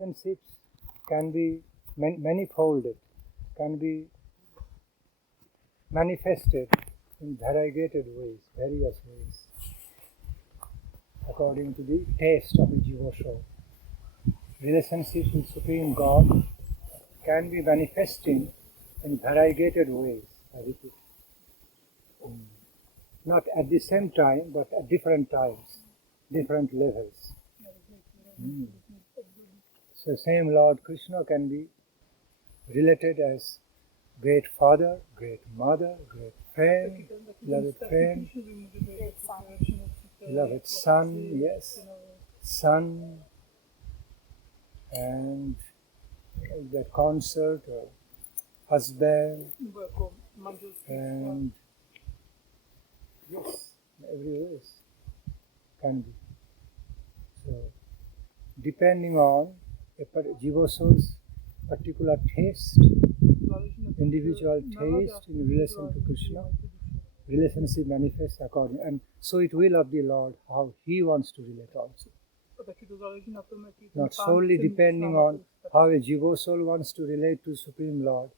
relationships can be manifolded, can be manifested in variegated ways, various ways, according to the taste of the jiva soul. Relationships with Supreme God can be manifesting in variegated ways, I repeat. Not at the same time, but at different times, different levels. So same Lord Krishna can be related as great father, great mother, great friend, beloved son, yes, son, and the consort or husband, and yes, every ways can be. So, depending on a jiva soul's particular taste, individual taste in relation to Krishna, relationship manifests accordingly, and so it will of the Lord how He wants to relate also. Not solely depending on how a jiva soul wants to relate to Supreme Lord,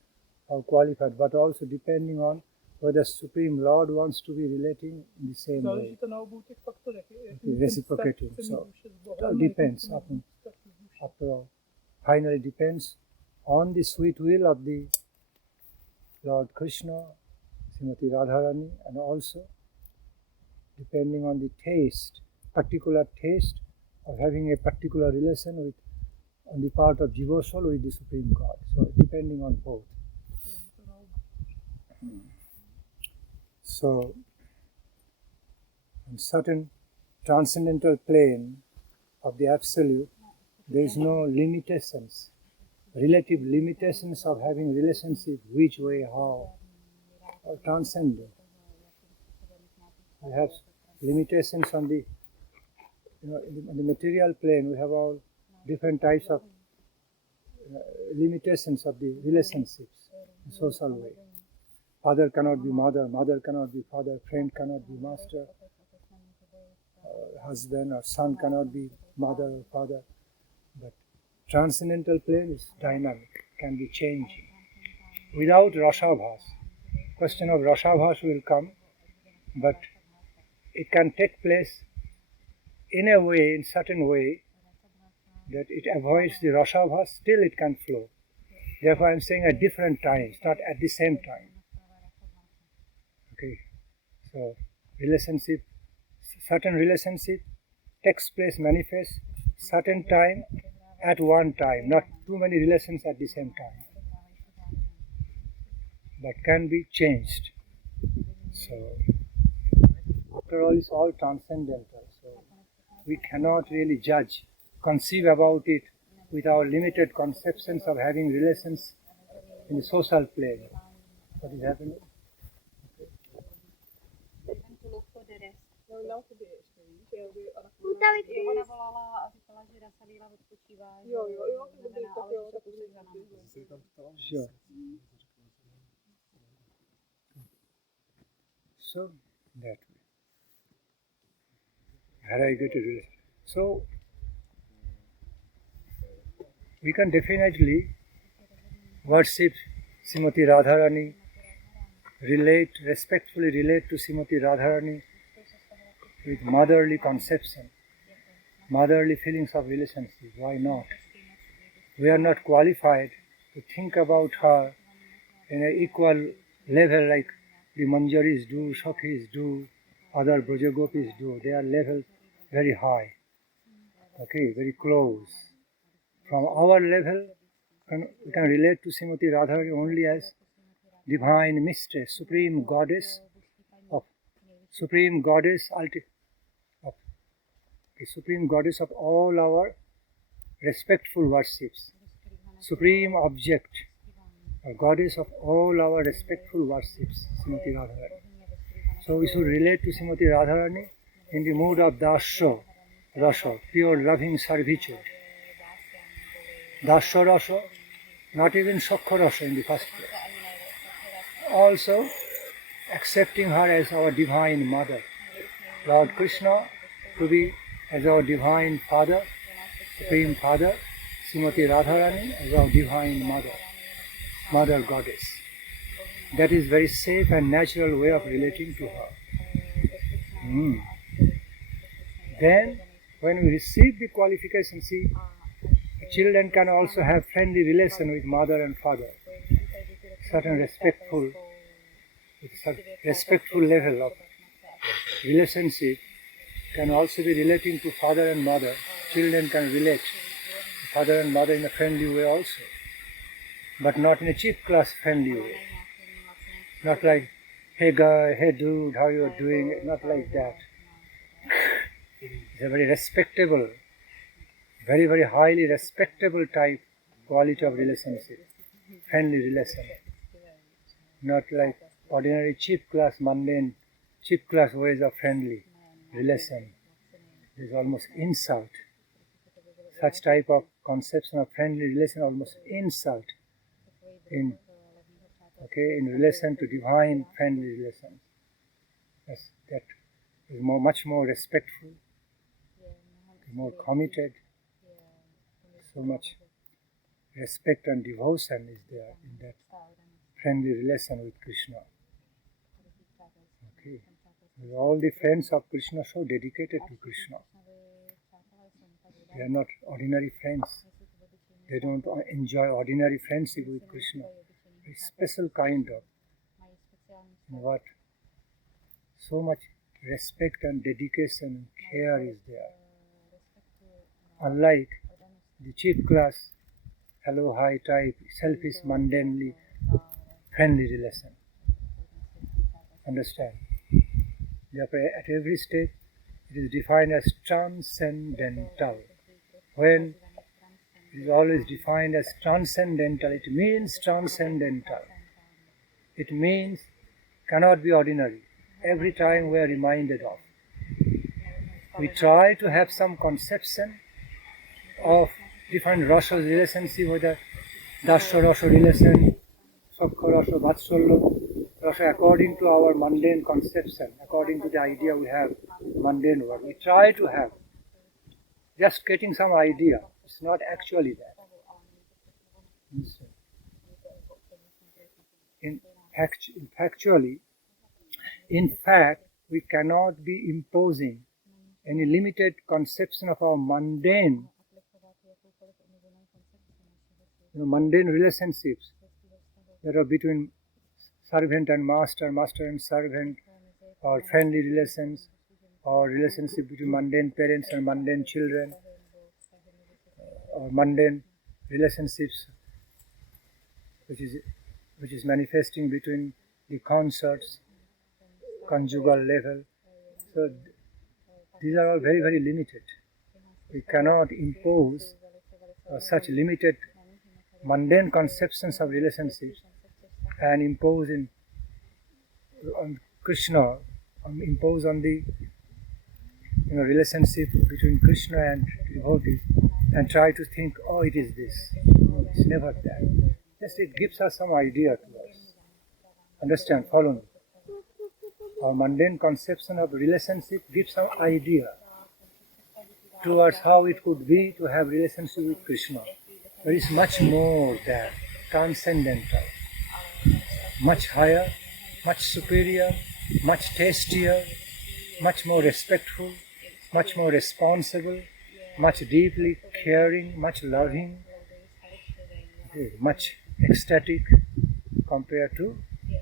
how qualified, but also depending on whether Supreme Lord wants to be relating in the same way, reciprocating. So it all depends, after all. Finally depends on the sweet will of the Lord Krishna, Srimati Radharani, and also depending on the taste, particular taste of having a particular relation with, on the part of jiva soul with the Supreme God. So depending on both. So, on certain transcendental plane of the Absolute, there is no limitations, relative limitations of having relationship, which way, how, or transcendent. We have limitations on the, on the material plane. We have all different types of limitations of the relationships in social way. Father cannot be mother, mother cannot be father, friend cannot be master, husband or son cannot be mother or father. But transcendental plane is dynamic, can be changing. Without rasabhas, question of rasabhas will come, but it can take place in a way, in certain way, that it avoids the rasabhas, still it can flow. Therefore I am saying at different times, not at the same time. Okay, so relationship, certain relationship takes place, manifests, certain time, at one time, not too many relations at the same time, but can be changed. So, after all, it's all transcendental, so we cannot really judge, conceive about it with our limited conceptions of having relations in the social plane. What is happening? Jeho nevolala a říkala, že rasa díla odpočívá. Jo, Sure. So, that way. Very good. So, we can definitely worship Srimati Radharani, respectfully relate to Srimati Radharani with motherly conception, motherly feelings of relationship. Why not? We are not qualified to think about her in an equal level like the Manjaris do, Sakhis do, other Brajagopis do. They are level very high, okay, very close. From our level, we can relate to Srimati Radharani only as divine mistress, supreme goddess of all our respectful worships, supreme object, a goddess of all our respectful worships, Srimati Radharani. So we should relate to Srimati Radharani in the mood of dasya rasa, pure loving servitude. Dasya rasa, not even sakya rasa in the first place. Also accepting her as our divine mother, Lord Krishna to be as our divine father, supreme father, Srimati Radharani as our divine mother, mother goddess. That is very safe and natural way of relating to her. Then, when we receive the qualification, see, children can also have friendly relation with mother and father. Certain respectful level of relationship can also be relating to father and mother. Children can relate to father and mother in a friendly way also, but not in a cheap class friendly way. Not like, hey guy, hey dude, how you are doing? Not like that. It's a very respectable, very, very highly respectable type quality of relationship, friendly relation. Not like ordinary cheap class, mundane, cheap class ways of friendly relation. It is almost insult. Such type of conception of friendly relation almost insult in relation to divine friendly relation. Yes, that is much more respectful, more committed. So much respect and devotion is there in that friendly relation with Krishna. Okay. All the friends of Krishna are so dedicated to Krishna. They are not ordinary friends. They don't enjoy ordinary friendship with Krishna. A special kind of, so much respect and dedication and care is there. Unlike the cheap class, hello, hi type, selfish, mundanely friendly relation. Understand? Therefore, at every step, it is defined as transcendental. When it is always defined as transcendental, it means transcendental. It means cannot be ordinary. Every time we are reminded of. We try to have some conception of different rasas relationship, whether dasya rasa relation, sakha rasa, vatsalya rasa, according to our mundane conception, according to the idea we have, mundane word. We try to have, just getting some idea. It's not actually that. In fact, we cannot be imposing any limited conception of our mundane, mundane relationships that are between servant and master, master and servant, or friendly relations, or relationship between mundane parents and mundane children, or mundane relationships which is manifesting between the consorts, conjugal level. So these are all very, very limited. We cannot impose such limited mundane conceptions of relationships and impose on Krishna, impose on the relationship between Krishna and devotees, and try to think, oh, it is this. No, it's never that. Just it gives us some idea to us. Understand? Follow me. Our mundane conception of relationship gives some idea towards how it could be to have relationship with Krishna. There is much more than transcendental, much higher, much superior, much tastier, much more respectful, much more responsible, much deeply caring, much loving, much ecstatic compared to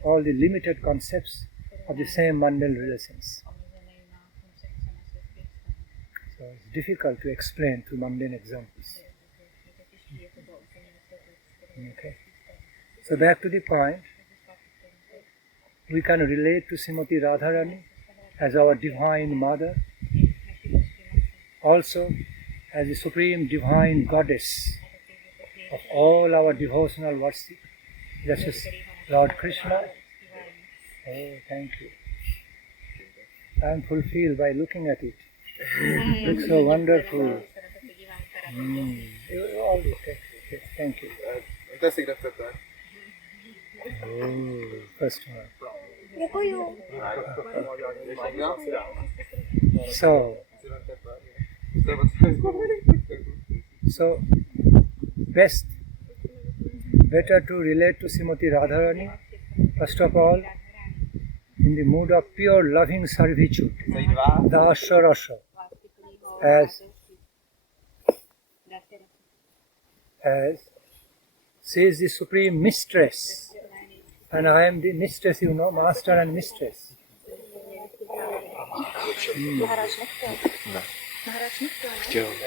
all the limited concepts of the same mundane relations. So it's difficult to explain through mundane examples. Okay. So back to the point, we can relate to Srimati Radharani as our divine mother, also as the supreme divine goddess of all our devotional worship. This is Lord Krishna. Oh, thank you. I am fulfilled by looking at it. It looks so wonderful. All this, thank you. Oh, first one. So best, better to relate to Srimati Radharani, first of all, in the mood of pure loving servitude, dasa rasa, as she is the supreme mistress, and I am the mistress, master and mistress.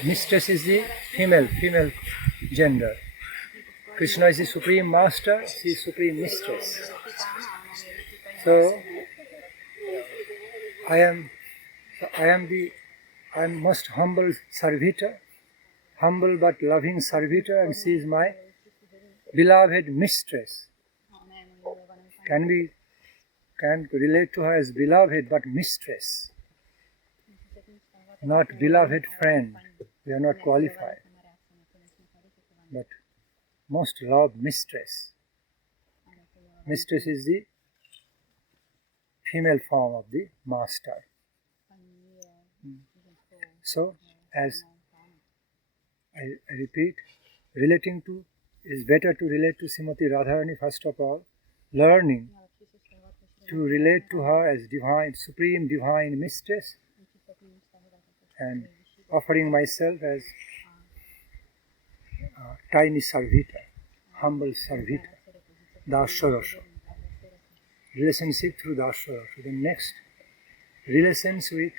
Mistress is the female gender. Krishna is the supreme master, she is supreme mistress. So I am most humble servitor, humble but loving servitor, and she is my beloved mistress. Can relate to her as beloved but mistress, not beloved friend. We are not qualified, but most loved mistress. Mistress is the female form of the master. So, as I repeat, relating to is better to relate to Srimati Radharani first of all, learning to relate to her as divine, supreme divine mistress, and offering myself as tiny servitor, humble servitor, dasa rasa. Relationship through dasa rasa. The next, relations with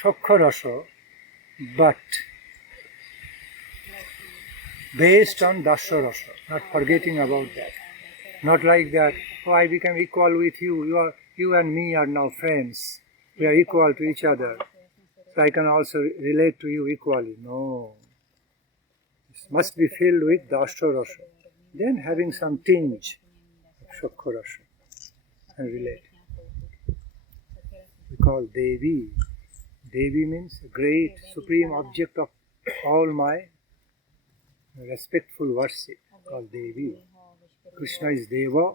shakha rasa, but based on dasa rasa, not forgetting about that. Not like that, oh, I become equal with you, you and me are now friends, we are equal to each other, so I can also relate to you equally. No. It must be filled with dasa rasa, then having some tinge of shakha rasa and relate. We call Devi. Devi means a great supreme object of all my respectful worship, called Devi. Krishna is Deva,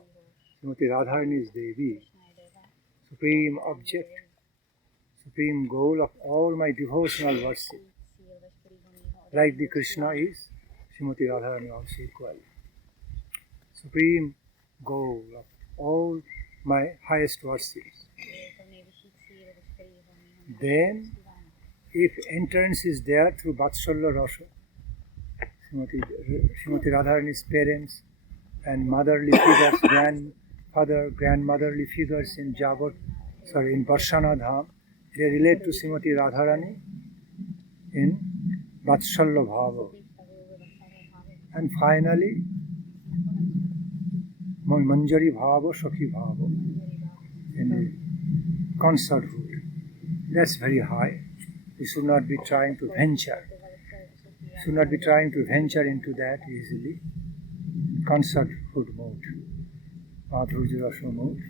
Srimati Radharani is Devi. Supreme object, supreme goal of all my devotional worship. Like the Krishna is, Srimati Radharani also equally. Supreme goal of all my highest worships. Then, if entrance is there through Vatsalya Rasa, Srimati Radharani's parents and motherly figures, grandfather, grandmotherly figures in Varshana Dham, they relate to Srimati Radharani in Vatsalya Bhava. And finally, Manjari Bhava, Sakhi Bhava, in concerthood. That's very high. We should not be trying to venture. Should not be trying to venture into that easily. Concerthood mode, madhurya rasa mode.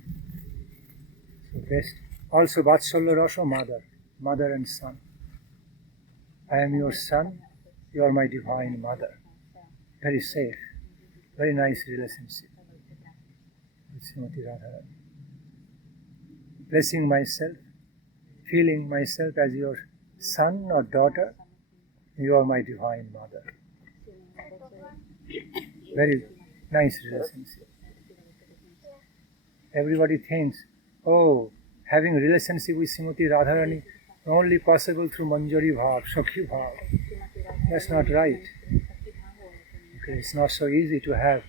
So best. Also Vatsalya rasa, mother and son. I am your son, you are my divine mother. Very safe, very nice relationship with Srimati Radharani. Blessing myself, feeling myself as your son or daughter, you are my divine mother. Very nice relationship. Everybody thinks, oh, having relationship with Srimati Radharani only possible through Manjari Bhav, Sakhi Bhav. That's not right. Okay, it's not so easy to have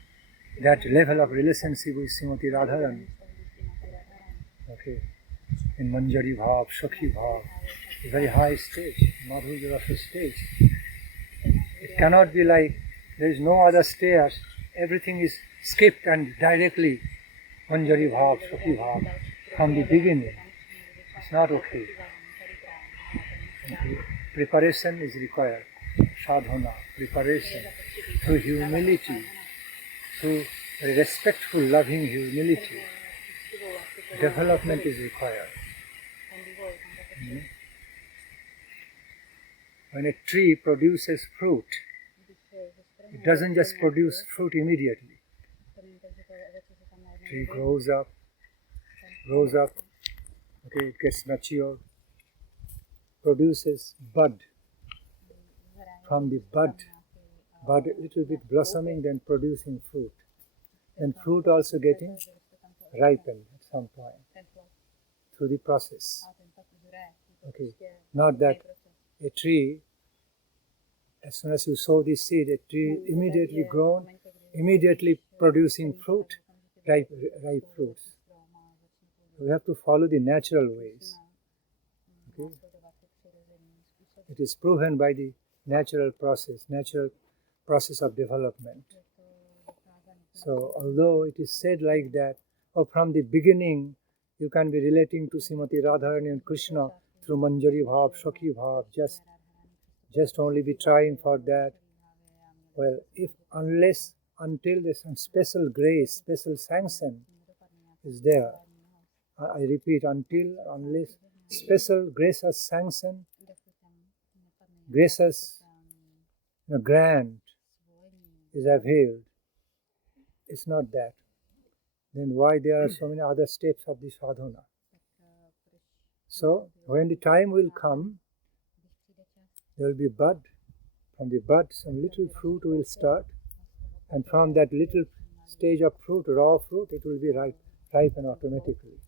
that level of relationship with Srimati Radharani. Okay, in Manjari Bhav, Sakhi Bhav, a very high stage, madhurya rasa stage. It cannot be like there is no other stairs, everything is skipped and directly Manjari Bhav, Sakhi Bhav from the beginning. It's not okay. Preparation is required. Sadhana, preparation, through humility, through respectful, loving humility. Development is required. When a tree produces fruit, it doesn't just produce fruit immediately. Tree grows up, okay, it gets mature, produces bud. From the bud, bud a little bit blossoming, then producing fruit. And fruit also getting ripened at some point through the process. Okay, not that a tree, as soon as you sow the seed, a tree immediately grown, immediately producing fruit, ripe fruits. We have to follow the natural ways. Okay? It is proven by the natural process of development. So, although it is said like that, or from the beginning, you can be relating to Srimati Radharani and Krishna through Manjari Bhav, Shakhi Bhav, just only be trying for that. Well, until there's some special grace, special sanction is there. I repeat, unless special gracious sanction, gracious grant is availed, it's not that. Then why there are so many other steps of the sadhana? So, when the time will come, there will be bud. From the bud, some little fruit will start, and from that little stage of fruit, raw fruit, it will be ripen automatically.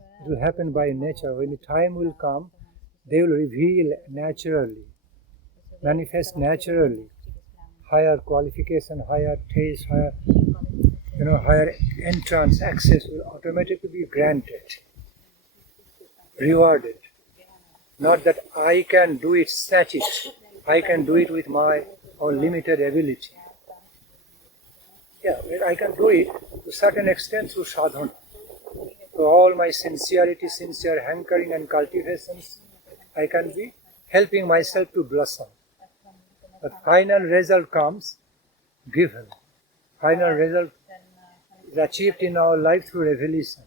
It will happen by nature. When the time will come, they will reveal naturally, manifest naturally. Higher qualification, higher taste, higher entrance, access will automatically be granted, rewarded. Not that I can do it, snatch it. I can do it with my own limited ability. Yeah, I can do it to a certain extent through sadhana. So all my sincerity, sincere hankering and cultivations, I can be helping myself to blossom. But final result comes given. Final result is achieved in our life through revelation,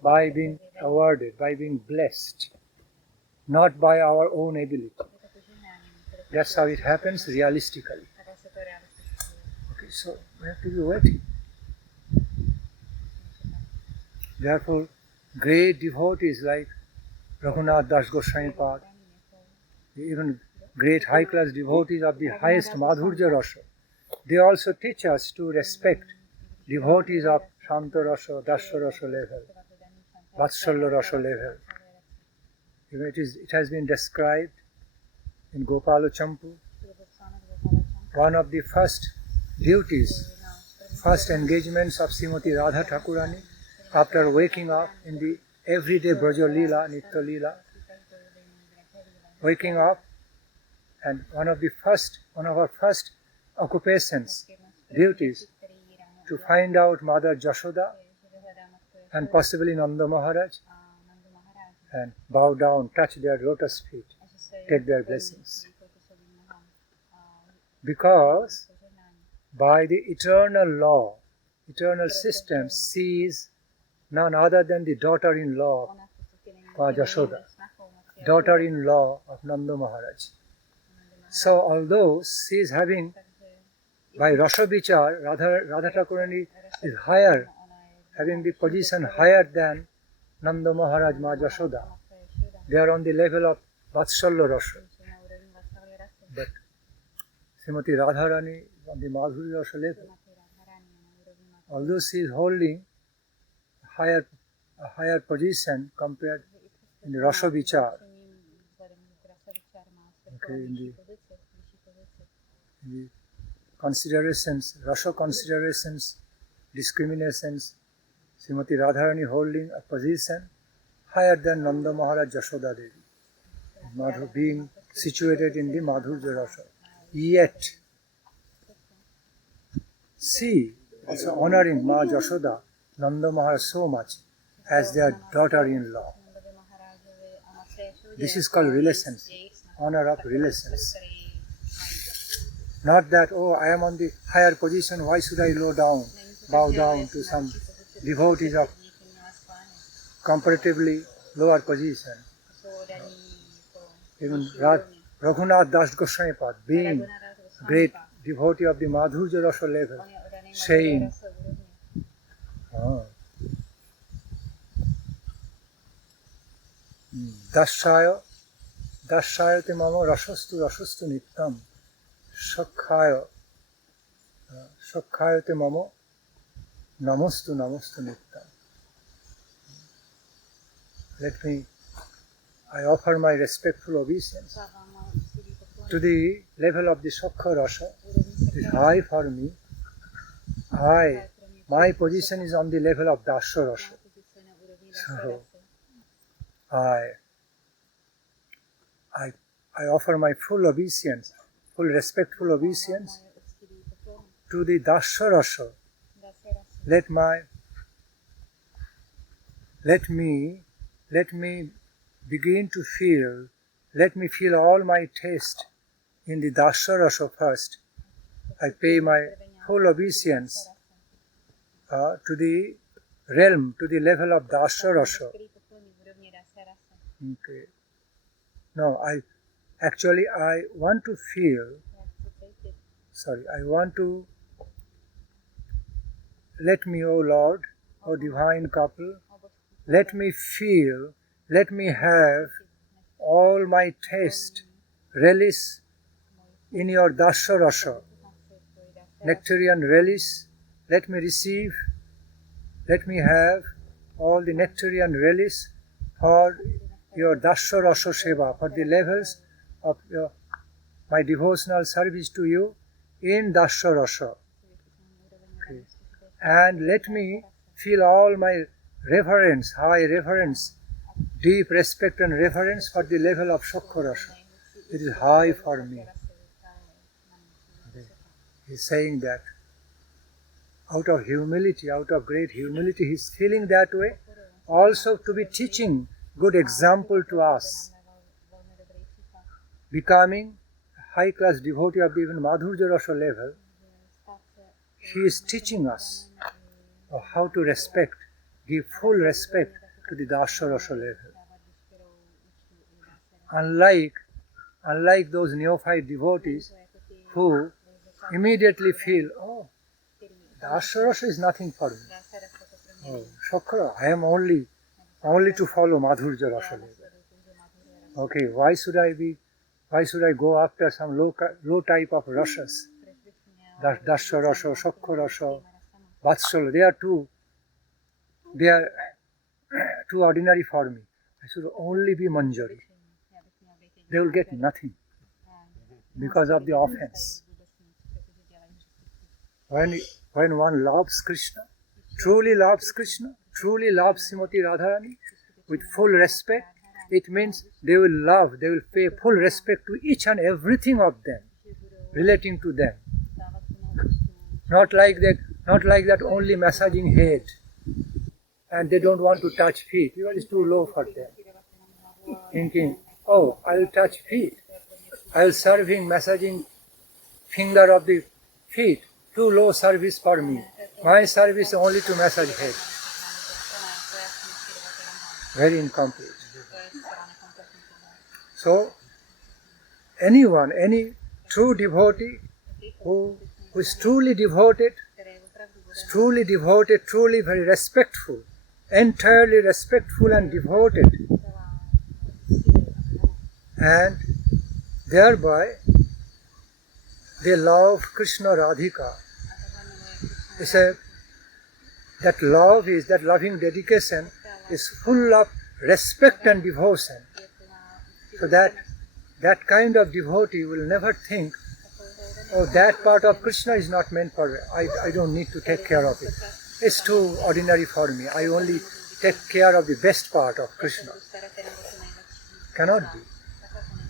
by being awarded, by being blessed, not by our own ability. That's how it happens realistically. Okay, so we have to be waiting. Therefore, great devotees like Raghunath Das Goswami Pad, even great high-class devotees of the highest madhurya rasa, they also teach us to respect devotees of Shanta rasa, Dasya rasa level, Vatsalya rasa level. It has been described in Gopala Champu. One of the first duties, first engagements of Srimati Radha Thakurani after waking up in the everyday Braja Leela, Nitya Leela, waking up, and one of our first occupations, duties, to find out Mother Jashoda and possibly Nanda Maharaj and bow down, touch their lotus feet, take their blessings. Because by the eternal law, eternal system sees none other than the daughter-in-law of Jashoda, daughter-in-law of Nanda Maharaj. So although she is having, by Rasa Vichar, Radha Thakurani is higher, having the position higher than Nanda Maharaj, Ma Jashoda. They are on the level of Vatsalya Rasa. But Srimati Radharani is on the Madhurya Rasa level. Although she is holding a higher position compared in the Rasa Vichar, okay, in the considerations, Rasa considerations, discriminations, Srimati Radharani holding a position higher than Nanda Maharaj Jashoda Devi, being situated in the Madhurya Rasa. Yet, she is honoring Ma Jashoda, Nanda Maharaj so much as their daughter-in-law. This is called relations, honor of relations. Not that, oh, I am on the higher position, why should I bow down to some devotees of comparatively lower position. Even Raghunath Das Goswami Pad, being great devotee of the Madhurya Rasa level, saying, Dasyaya te mama rasastu nityam Shakhaya, Shakhayate mamo, Namostu Nittam. I offer my respectful obeisance to the level of the Sakha Rasa. It is high for me. My position is on the level of Dasya Rasa. So, I offer my full obeisance, full respectful obeisance to the Dasya Rasa. Let me begin to feel, let me feel all my taste in the Dasya Rasa first. I pay my full obeisance to the realm, to the level of Dasya Rasa. Okay. No, I want to feel, let me, O Lord, O divine couple, let me feel, let me have all my taste, relish in your Dasya Rasa, nectarian relish, let me receive, let me have all the nectarian relish for your Dasya Rasa Seva, for the levels of my devotional service to you in Dasya Rasa. Okay. And let me feel all my reverence, high reverence, deep respect and reverence for the level of Sakha Rasa. It is high for me. Okay. He is saying that out of humility, out of great humility, he is feeling that way, also to be teaching good example to us, becoming a high-class devotee of the even madhurya rasa level. He is teaching us how to respect, give full respect to the Dasya Rasa level. Unlike those neophyte devotees who immediately feel, oh, Dasya Rasa is nothing for me. Oh, Sakha, I am only to follow madhurya rasa level. Okay, why should I go after some low type of rasas? Dasya Rasa, Sakha Rasa, Vatsala, they are too ordinary for me. I should only be Manjari. They will get nothing because of the offense. When one loves Krishna, truly loves Srimati Radharani with full respect, it means they will pay full respect to each and everything of them, relating to them. Not like that only massaging head, and they don't want to touch feet because it's too low for them. Thinking, oh, I will touch feet, I will serve him massaging finger of the feet, too low service for me. My service is only to massage head. Very incomplete. So, any true devotee who is truly devoted, truly very respectful, entirely respectful and devoted, and thereby they love Krishna Radhika. They say that loving dedication is full of respect and devotion. So that kind of devotee will never think, oh, that part of Krishna is not meant for me. I don't need to take care of it. It's too ordinary for me. I only take care of the best part of Krishna. Cannot be.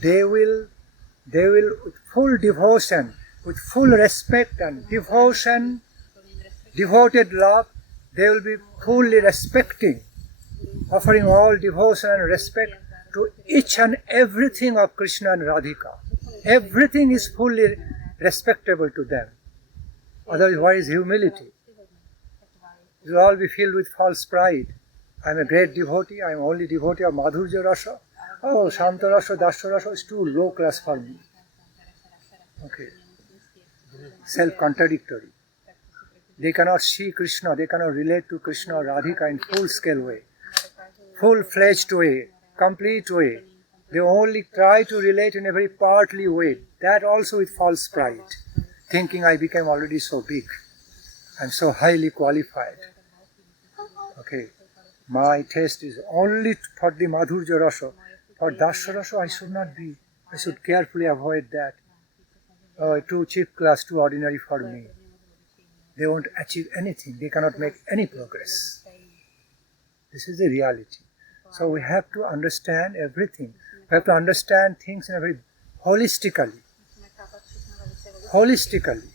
They will with full devotion, with full respect and devotion, devoted love, they will be fully respecting, offering all devotion and respect to each and everything of Krishna and Radhika. Everything is fully respectable to them. Otherwise, what is humility? You will all be filled with false pride. I am a great devotee, I am only devotee of madhurya rasa. Oh, Shanta Rasa, Dasya Rasa is too low class for me. Okay. Self-contradictory. They cannot see Krishna, they cannot relate to Krishna or Radhika in full-scale way, full-fledged way, complete way. They only try to relate in a very partly way. That also with false pride, thinking I became already so big. I'm so highly qualified. Okay, my taste is only for the madhurya rasa. For dasya rasa I should not be. I should carefully avoid that. Too cheap class, too ordinary for me. They won't achieve anything. They cannot make any progress. This is the reality. So we have to understand everything. We have to understand things in a very holistically. Holistically.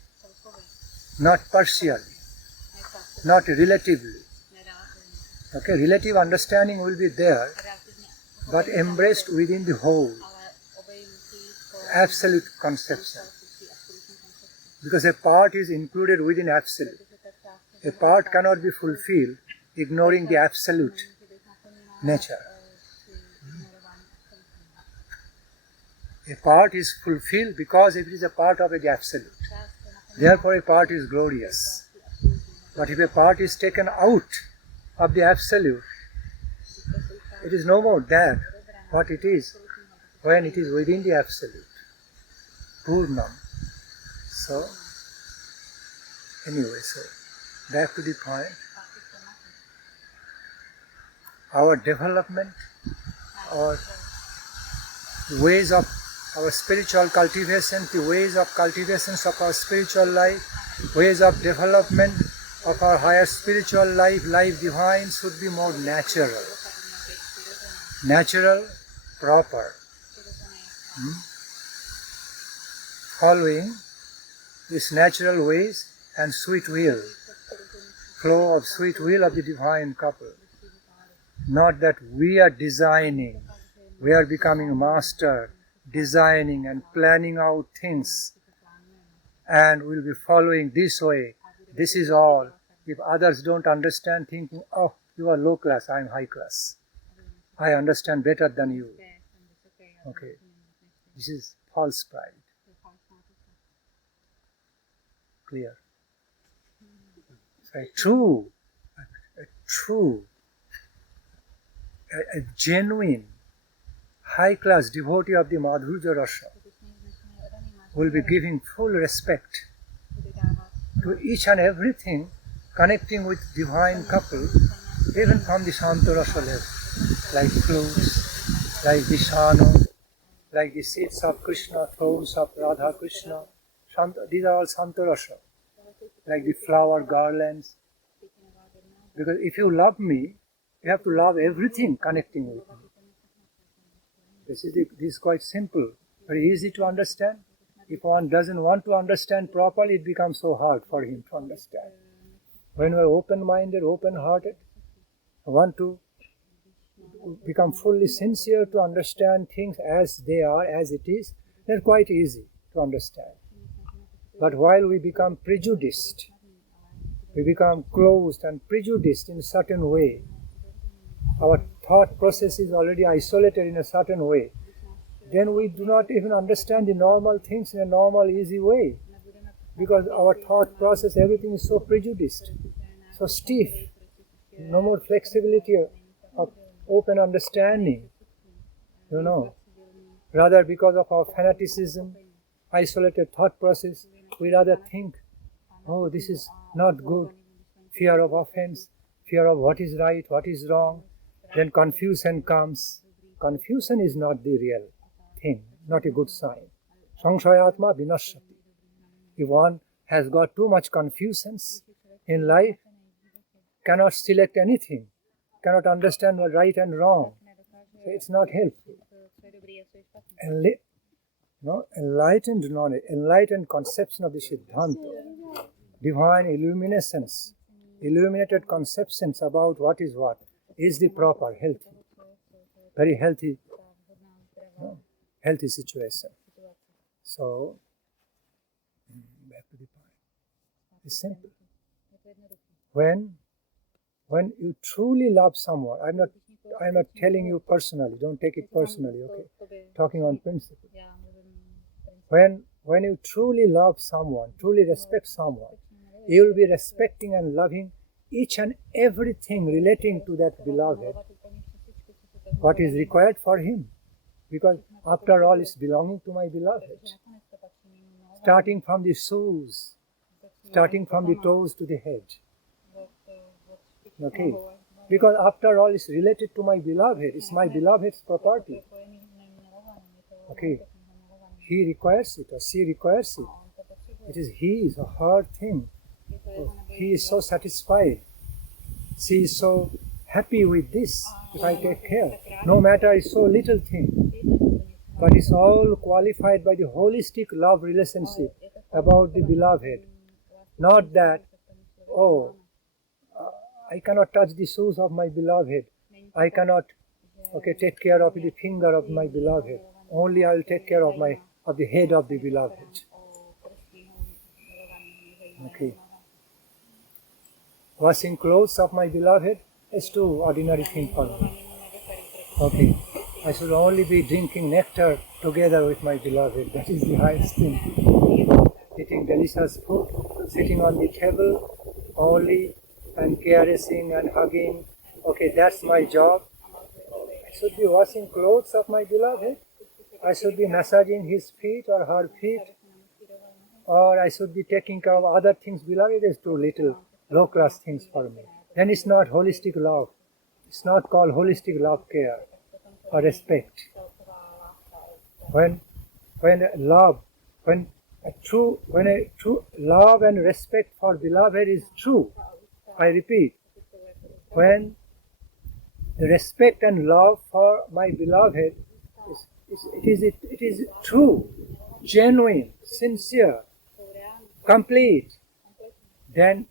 Not partially. Not relatively. Okay, relative understanding will be there, but embraced within the whole. Absolute conception. Because a part is included within absolute. A part cannot be fulfilled ignoring the absolute nature. A part is fulfilled because it is a part of the absolute. Therefore a part is glorious. But if a part is taken out of the absolute, it is no more that what it is when it is within the absolute. Purnam. So, anyway, so back to the point. Our development or ways of our spiritual cultivation, the ways of cultivations of our spiritual life, ways of development of our higher spiritual life, life divine, should be more natural. Natural, proper. Following these natural ways and sweet will, flow of sweet will of the divine couple. Not that we are designing, we are becoming master, designing and planning out things, and we'll be following this way. This is all. If others don't understand, thinking, oh, you are low class, I am high class. I understand better than you. Okay. This is false pride. Clear? So a genuine, high-class devotee of the madhurya rasa will be giving full respect to each and everything connecting with divine couple, even from the Shanta rasa level, like flutes, like the shano, like the seats of Krishna, thrones of Radha Krishna. These are all Shanta rasa, like the flower garlands. Because if you love me, you have to love everything connecting with me. This is quite simple, very easy to understand. If one doesn't want to understand properly, it becomes so hard for him to understand. When we are open-minded, open-hearted, want to become fully sincere to understand things as they are, as it is, they're quite easy to understand. But while we become prejudiced, we become closed and prejudiced in a certain way, our thought process is already isolated in a certain way, then we do not even understand the normal things in a normal, easy way. Because our thought process, everything is so prejudiced, so stiff, no more flexibility of open understanding, Rather, because of our fanaticism, isolated thought process, we rather think, oh, this is not good, fear of offense, fear of what is right, what is wrong. Then confusion comes. Confusion is not the real thing, not a good sign. Samshayatma vinashati. If one has got too much confusions in life, cannot select anything, cannot understand what right and wrong, so it's not helpful. Enlightened knowledge, enlightened conception of the Siddhanta, divine illuminations, illuminated conceptions about what is the proper, healthy, very healthy, healthy situation. So, back to the point. It's simple. When you truly love someone, I'm not telling you personally, don't take it personally, okay? Talking on principle. When you truly love someone, truly respect someone, you will be respecting and loving each and everything relating to that beloved, what is required for him. Because after all, it's belonging to my beloved. Starting from the shoes, starting from the toes to the head. Okay? Because after all, it's related to my beloved. It's my beloved's property. Okay? He requires it or she requires it. It is his or her thing. He is so satisfied. She is so happy with this if I take care. No matter it's so little thing. But it's all qualified by the holistic love relationship about the beloved. Not that, I cannot touch the shoes of my beloved. I cannot take care of the finger of my beloved. Only I will take care of the head of the beloved. Okay. Washing clothes of my beloved is too ordinary thing for me. Okay. I should only be drinking nectar together with my beloved. That is the highest thing. Eating delicious food, sitting on the table only and caressing and hugging. Okay, that's my job. I should be washing clothes of my beloved. I should be massaging his feet or her feet. Or I should be taking care of other things. Beloved is too little, low-class things for me. Then it's not holistic love. It's not called holistic love care or respect. When a true love and respect for beloved is true, I repeat, when the respect and love for my beloved is true, genuine, sincere, complete, then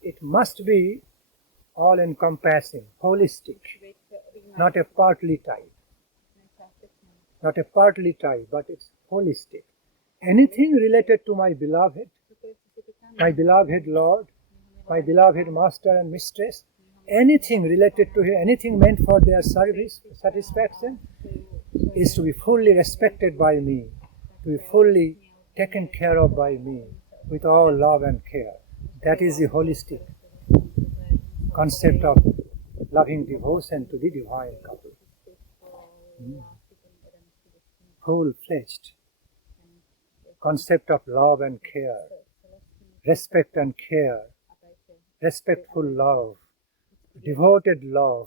it must be all-encompassing, holistic, not a partly type. Not a partly type, but it's holistic. Anything related to my beloved Lord, my beloved Master and Mistress, anything related to him, anything meant for their service, satisfaction, is to be fully respected by me, to be fully taken care of by me, with all love and care. That is the holistic concept of loving devotion to the divine couple. Full-fledged concept of love and care, respect and care, respectful love, devoted love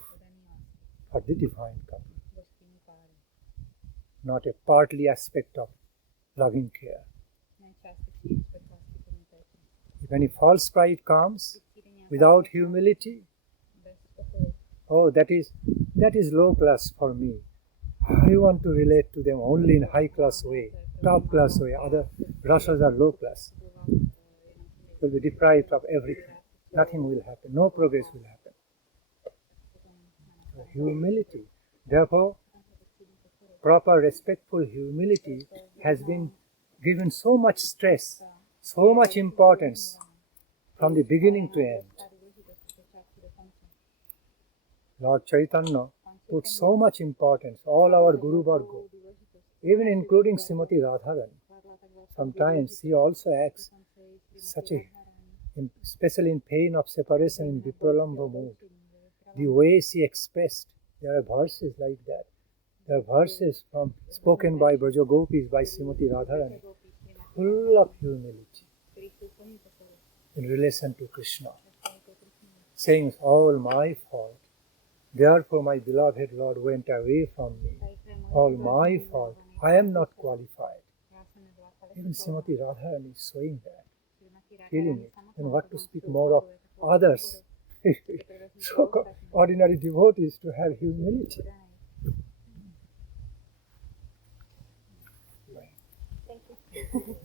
for the divine couple. Not a partly aspect of loving care. If any false pride comes without humility, that is low class for me. I want to relate to them only in high class way, top class way. Other rasas are low class. Will be deprived of everything. Nothing will happen. No progress will happen. So humility. Therefore, proper respectful humility has been given so much stress, so much importance from the beginning to end. Lord Chaitanya put so much importance, all our Guru Varga, even including Srimati Radharani. Sometimes she also acts especially in pain of separation in Vipralambha mood. The way she expressed, there are verses like that. There are verses spoken by Braja Gopis, by Srimati Radharani, full of humility in relation to Krishna, saying, all my fault. Therefore my beloved Lord went away from me. All my fault. I am not qualified. Even Srimati Radharani is showing that, feeling it. And what to speak more of others. So ordinary devotees to have humility. Thank you.